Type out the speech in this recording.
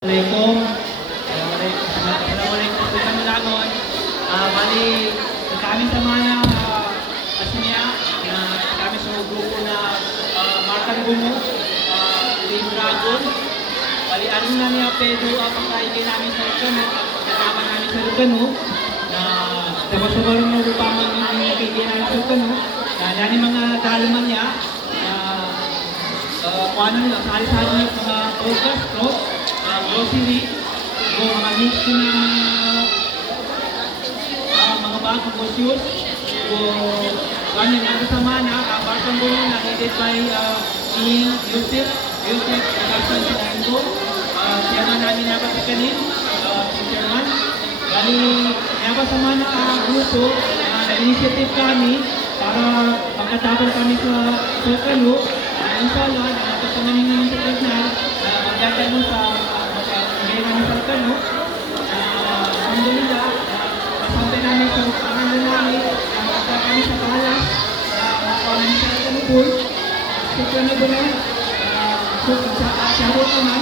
Assalamualaikum. Assalamualaikum po kami lagon. Bali, kami sama na asnya na kami sa grupo na Martan Bungo, Team Dragon. Bali, ano na niya Pedro pagkaigin namin sa Lugano, kasama namin sa Lugano, na sabay-sabay rin na upamang yung kaibigan namin sa Lugano. Yan yung mga dalaman niya, kung ano nila, sali-sali ng mga podcast, grocery, o mga mix na mga bagong groceries, o ganyan ang kasama na, Barton Bono na headed by Ian Yusef, Kasan Sinando, chairman namin na kapatikanin, si chairman. Bali, nakasama na grupo, initiative kami para pagkatapos kami sa Kano, inshallah, nakapasamanin namin sa Kasal, magdagdag mo sa magkagay namin sa Kano. Alhamdulillah, masampay namin sa pangalan namin, makasama kami sa Kalas, makakuha namin sa Kano pool, sa Kano Bono, sa Kano naman,